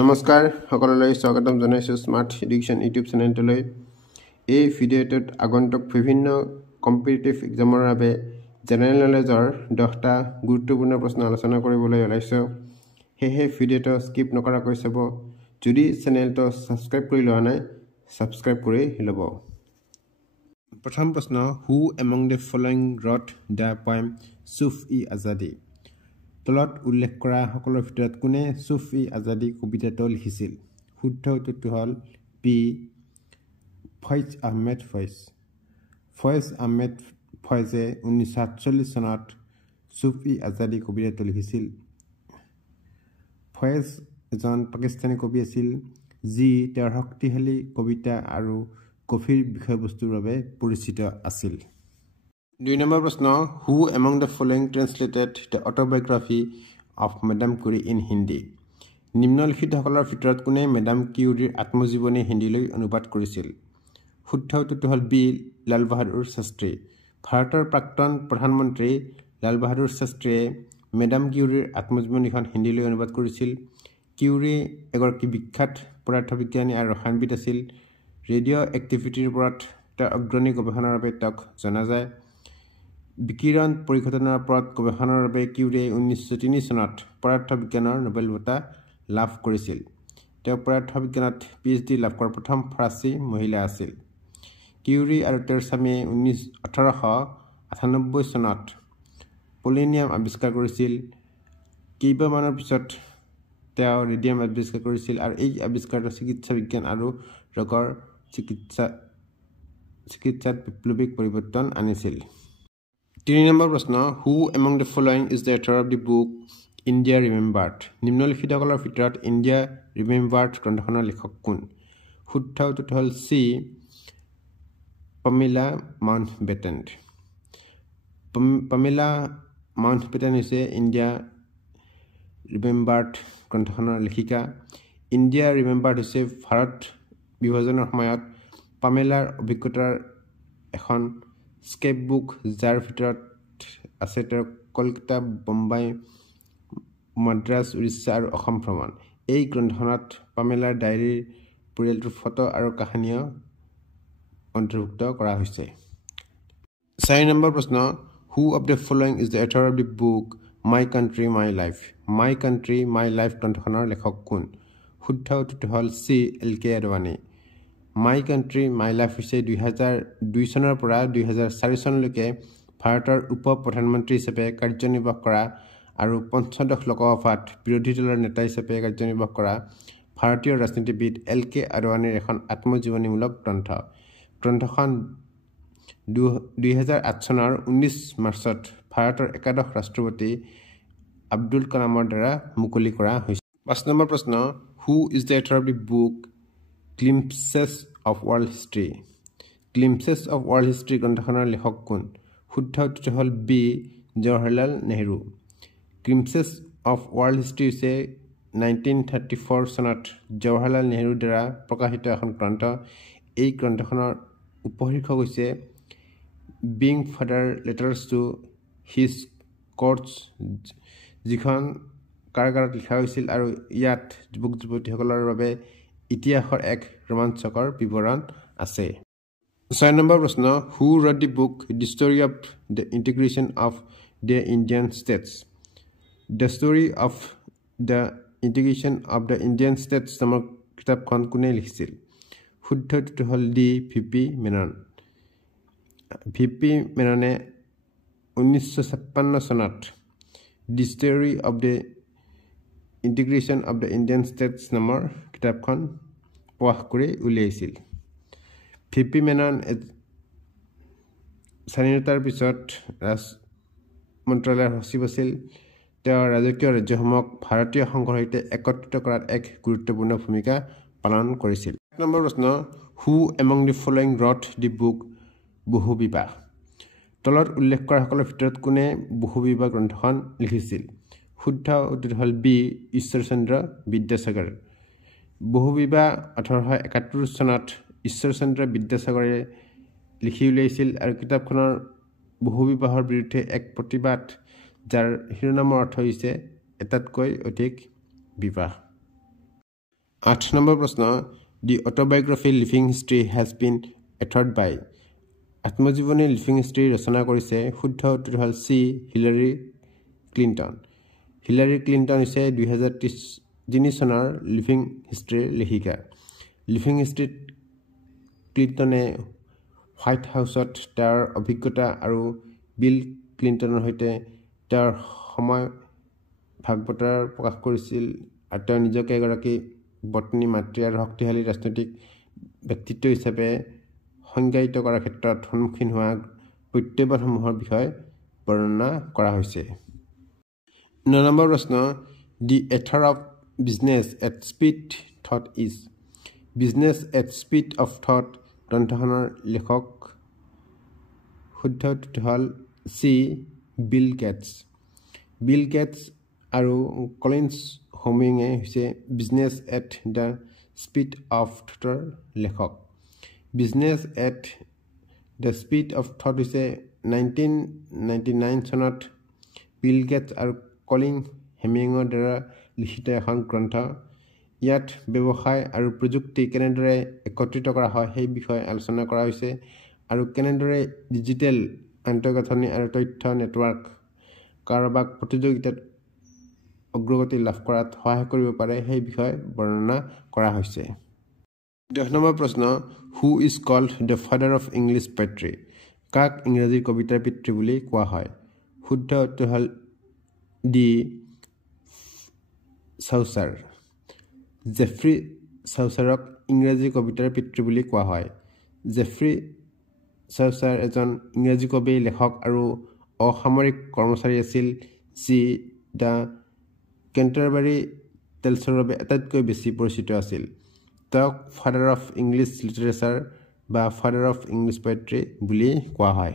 নমস্কাৰ সকলোলৈ স্বাগতম জনাইছো স্মাৰ্ট এডুকেশ্যন ইউটিউব চেনেলটোলৈ। এই ভিডিঅ'টোত আগন্তুক বিভিন্ন কম্পিটিটিভ এক্সামৰ বাবে জেনেৰেল নলেজৰ 10টা গুৰুত্বপূৰ্ণ প্ৰশ্ন আলোচনা কৰিবলৈ ওলাইছো। সেয়ে ভিডিঅ'টো স্কিপ নকৰাকৈ চাব। যদি চেনেলটো সাবস্ক্ৰাইব কৰি লোৱা নাই সাবস্ক্ৰাইব কৰি ল'ব। প্ৰথম প্ৰশ্ন, who among the following wrote the poem চুফ-ই-আজাদী? তলত উল্লেখ কৰা সকলৰ ভিতৰত কোনে চুফ-ই-আজাদী কবিতাটো লিখিছিল? শুদ্ধ উত্তৰটো হ'ল বি, ফয়জ আহমেদ ফয়জ। ফয়জ আহমেদ ফয়জে 1948 চনত চুফ-ই-আজাদী কবিতাটো লিখিছিল। ফয়জ এজন পাকিস্তানী কবি আছিল যি তেওঁৰ শক্তিশালী কবিতা আৰু গভীৰ বিষয়বস্তুৰ বাবে পৰিচিত আছিল। 2 নম্বৰ প্ৰশ্ন, who among the following translated the autobiography of madam Curie in Hindi? নিম্নলিখিতসকলৰ ভিতৰত কোনে মেডাম কিউৰীৰ আত্মজীৱনী হিন্দীলৈ অনুবাদ কৰিছিল? শুদ্ধ উত্তৰটো হ'ল বি, লাল বাহাদুৰ শাস্ত্ৰী। ভাৰতৰ প্ৰাক্তন প্ৰধানমন্ত্ৰী লাল বাহাদুৰ শাস্ত্ৰীয়ে মেডাম কিউৰীৰ আত্মজীৱনীখন হিন্দীলৈ অনুবাদ কৰিছিল। কিউৰী এগৰাকী বিখ্যাত পদাৰ্থবিজ্ঞানী আৰু ৰসায়নবিদ আছিল। ৰেডিঅ' এক্টিভিটিৰ ওপৰত তেওঁৰ অগ্ৰণী গৱেষণাৰ বাবে তেওঁক জনা যায়। বিকিৰণ পৰিঘটনাৰ ওপৰত গৱেষণাৰ বাবে কিউৰীয়ে 1903 চনত পদাৰ্থবিজ্ঞানৰ নোবেল বঁটা লাভ কৰিছিল। তেওঁ পদাৰ্থবিজ্ঞানত PhD লাভ কৰা প্ৰথম ফৰাচী মহিলা আছিল। কিউৰী আৰু তেওঁৰ স্বামীয়ে 1898 চনত পলিনিয়াম আৱিষ্কাৰ কৰিছিল। কেইবামানৰ পিছত তেওঁ ৰেডিয়াম আৱিষ্কাৰ কৰিছিল আৰু এই আৱিষ্কাৰটো চিকিৎসা বিজ্ঞান আৰু ৰোগৰ চিকিৎসাত বিপ্লৱিক পৰিৱৰ্তন আনিছিল। 3 নম্বৰ প্ৰশ্ন, who among the following is the author of the book India remembered? নিম্নলিখিতসকলৰ ভিতৰত ইণ্ডিয়া ৰিমেম্বাৰ্ড গ্ৰন্থখনৰ লেখক কোন? শুদ্ধ উত্তৰটো হ'ল C, Pamela Mountbatten. Pamela Mountbatten হৈছে ইণ্ডিয়া ৰিমেম্বাৰ্ড গ্ৰন্থখনৰ লেখিকা। ইণ্ডিয়া ৰিমেম্বাৰ্ড হৈছে ভাৰত বিভাজনৰ সময়ত পামেলাৰ অভিজ্ঞতাৰ এখন স্কেপ বুক, যাৰ ভিতৰত আছে তেওঁৰ কলকাতা, বোম্বাই, মাদ্ৰাজ, উৰিষ্যা আৰু অসম ভ্ৰমণ। এই গ্ৰন্থখনত পামেলাৰ ডায়েৰীৰ পৰিয়ালটোৰ ফটো আৰু কাহিনীও অন্তৰ্ভুক্ত কৰা হৈছে। 4 নম্বৰ প্ৰশ্ন, হু of the following is the author of the book my country my life? My country my life গ্ৰন্থখনৰ লেখক কোন? শুদ্ধ উত্তৰটো হ'ল C, LK Advani. My country my life হৈছে 2002 চনৰ পৰা 2004 চনলৈকে ভাৰতৰ উপ প্ৰধানমন্ত্ৰী হিচাপে কাৰ্যনিৰ্বাহ কৰা আৰু পঞ্চদশ লোকসভাত বিৰোধী দলৰ নেতা হিচাপে কাৰ্যনিৰ্বাহ কৰা ভাৰতীয় ৰাজনীতিবিদ LK আদৱানীৰ এখন আত্মজীৱনীমূলক গ্ৰন্থ। গ্ৰন্থখন 2008 চনৰ 19 মাৰ্চত ভাৰতৰ একাদশ ৰাষ্ট্ৰপতি আব্দুল কালামৰ দ্বাৰা মুকলি কৰা হৈছিল। 5 নম্বৰ প্ৰশ্ন, who is the author of the book glimpses of world history? Glimpses of world history গ্ৰন্থখনৰ লেখক কোন? শুদ্ধ উত্তৰটো হ'ল B, Jawaharlal Nehru. Glimpses of world history হৈছে 1934 চনত জৱাহৰলাল নেহৰুৰ দ্বাৰা প্ৰকাশিত এখন গ্ৰন্থ। এই গ্ৰন্থখনৰ উপশীৰ্ষক হৈছে being father letters to his courts, যিখন কাৰাগাৰত লিখা হৈছিল আৰু ইয়াত যুৱক যুৱতীসকলৰ বাবে ইতিহাসৰ এক ৰোমাঞ্চকৰ বিৱৰণ আছে। 6 নম্বৰ প্ৰশ্ন, who wrote the book the story of the integration of the Indian states? The story of the integration of the Indian states নামৰ কিতাপখন কোনে লিখিছিল? শুদ্ধ উত্তৰটো হ'ল ডি, VP মেনন। VP মেননে 1956 চনত the story of the integration of the Indian states নামৰ কিতাপখন প্ৰকাশ কৰি উলিয়াইছিল। VP মেনন স্বাধীনতাৰ পিছত মন্ত্ৰালয়ৰ সচিব আছিল। তেওঁ ৰাজকীয় ৰাজ্যসমূহক ভাৰতীয় সংঘৰ সৈতে একত্ৰিত কৰাত এক গুৰুত্বপূৰ্ণ ভূমিকা পালন কৰিছিল। 1 নম্বৰ প্ৰশ্ন, who among the following wrote the book বহুবিবাহ? তলত উল্লেখ কৰা সকলৰ ভিতৰত কোনে বহুবিবাহ গ্ৰন্থখন লিখিছিল? শুদ্ধ উত্তৰটো হ'ল বি, ঈশ্বৰচন্দ্ৰ বিদ্যাসাগৰ। বহুবিবাহ 1871 চনত ঈশ্বৰচন্দ্ৰ বিদ্যাসাগৰে লিখি উলিয়াইছিল আৰু কিতাপখনৰ বহুবিবাহৰ বিৰুদ্ধে এক প্ৰতিবাদ, যাৰ শিৰোনামৰ অৰ্থ হৈছে এটাতকৈ অধিক বিবাহ। 8 নম্বৰ প্ৰশ্ন দি অটোবায়োগ্ৰাফি লিভিং হিষ্ট্ৰী হেজ বিন এথৰ্ড বাই আত্মজীৱনী লিভিং হিষ্ট্ৰী ৰচনা কৰিছে শুদ্ধ উত্তৰ হ'ল C Hillary Clinton Hillary Clinton হৈছে 2003 চনৰ লিভিং হিষ্ট্ৰীৰ লেখিকা লিভিং হিষ্ট্ৰীত ক্লিণ্টনে হোৱাইট হাউচত তেওঁৰ অভিজ্ঞতা আৰু বিল ক্লিণ্টনৰ সৈতে তেওঁৰ সময় ভাগ বতৰা প্ৰকাশ কৰিছিল আৰু তেওঁ নিজকে এগৰাকী বত্নী মাতৃ আৰু শক্তিশালী ৰাজনৈতিক ব্যক্তিত্ব হিচাপে সংজ্ঞায়িত কৰাৰ ক্ষেত্ৰত সন্মুখীন হোৱা প্ৰত্যাহ্বানসমূহৰ বিষয়ে বৰ্ণনা কৰা হৈছে 9 নম্বৰ প্ৰশ্ন the author of business at speed thought is business at speed of thought গ্ৰন্থখনৰ লেখক শুদ্ধ উত্তৰ হ'ল চি বিল গেটছ আৰু কলিন্স হোমিঙে হৈছে business at the speed of থটৰ লেখক business at the speed of thought হৈছে 1999 চনত বিল গেটছ আৰু কলিন হেমিঙৰ দ্বাৰা লিখিত এখন গ্ৰন্থ ইয়াত ব্যৱসায় আৰু প্ৰযুক্তি কেনেদৰে একত্ৰিত কৰা হয় সেই বিষয়ে আলোচনা কৰা হৈছে আৰু কেনেদৰে ডিজিটেল আন্তঃগাঁথনি আৰু তথ্য নেটৱৰ্ক কাৰোবাক প্ৰতিযোগিতাত অগ্ৰগতি লাভ কৰাত সহায় কৰিব পাৰে সেই বিষয়ে বৰ্ণনা কৰা হৈছে 10 নম্বৰ প্ৰশ্ন who is called the father of English poetry কাক ইংৰাজী কবিতাৰ পিতৃ বুলি কোৱা হয় শুদ্ধ উত্তৰ হ'ল ডি চাউচাৰ জেফ্ৰি চাউচাৰক ইংৰাজী কবিতাৰ পিতৃ বুলি কোৱা হয় জেফ্ৰি চাউচাৰ এজন ইংৰাজী কবি লেখক আৰু অসামৰিক কৰ্মচাৰী আছিল যি দ্য কেণ্টাৰবাৰী টেলছৰ বাবে আটাইতকৈ বেছি পৰিচিত আছিল তেওঁক ফাদাৰ অফ ইংলিছ লিটাৰেচাৰ বা ফাদাৰ অফ ইংলিছ পয়েট্ৰি বুলি কোৱা হয়